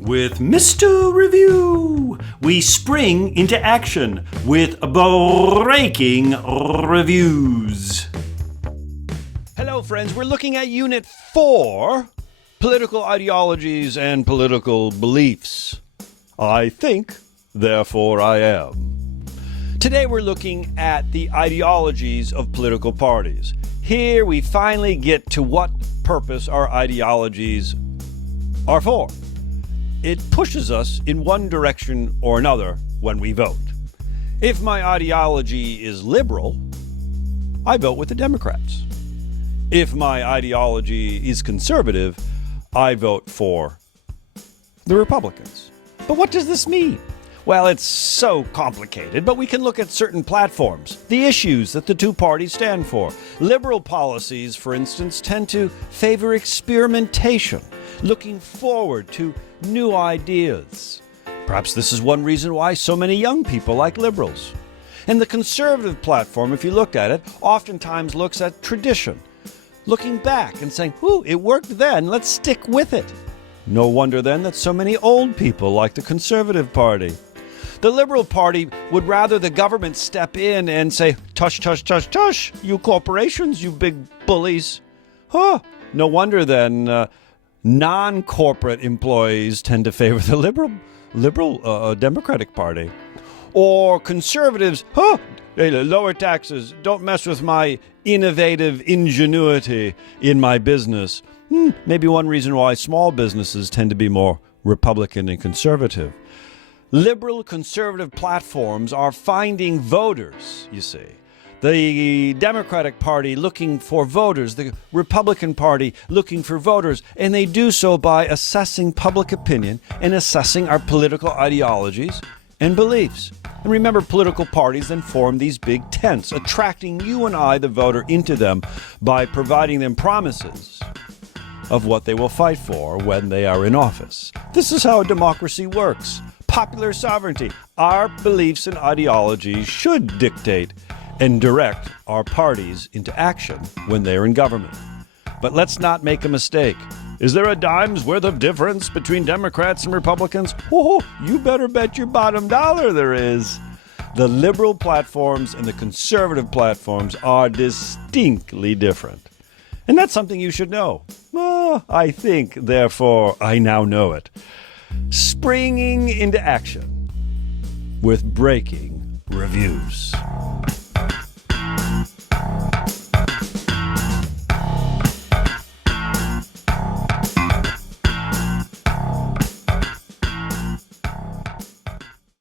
With Mr. Review, we spring into action with breaking reviews. Hello, friends. We're looking at Unit 4, Political Ideologies and Political Beliefs. I think, therefore I am. Today we're looking at the ideologies of political parties. Here we finally get to what purpose our ideologies are for. It pushes us in one direction or another when we vote. If my ideology is liberal, I vote with the Democrats. If my ideology is conservative, I vote for the Republicans. But what does this mean? Well, it's so complicated, but we can look at certain platforms, the issues that the two parties stand for. Liberal policies, for instance, tend to favor experimentation, looking forward to new ideas. Perhaps this is one reason why so many young people like liberals. And the conservative platform, if you look at it, oftentimes looks at tradition, looking back and saying, "Ooh, it worked then, let's stick with it." No wonder then that so many old people like the Conservative Party. The Liberal Party would rather the government step in and say, "Tush, tush, tush, tush, you corporations, you big bullies." No wonder then non-corporate employees tend to favor the liberal Democratic Party. Or conservatives, lower taxes, don't mess with my innovative ingenuity in my business. Maybe one reason why small businesses tend to be more Republican and conservative. Liberal conservative platforms are finding voters, you see. The Democratic Party looking for voters, the Republican Party looking for voters, and they do so by assessing public opinion and assessing our political ideologies and beliefs. And remember, political parties then form these big tents, attracting you and I, the voter, into them by providing them promises of what they will fight for when they are in office. This is how a democracy works. Popular sovereignty. Our beliefs and ideologies should dictate and direct our parties into action when they're in government. But let's not make a mistake. Is there a dime's worth of difference between Democrats and Republicans? Oh, you better bet your bottom dollar there is. The liberal platforms and the conservative platforms are distinctly different. And that's something you should know. I think, therefore, I now know it. Springing into action with breaking reviews.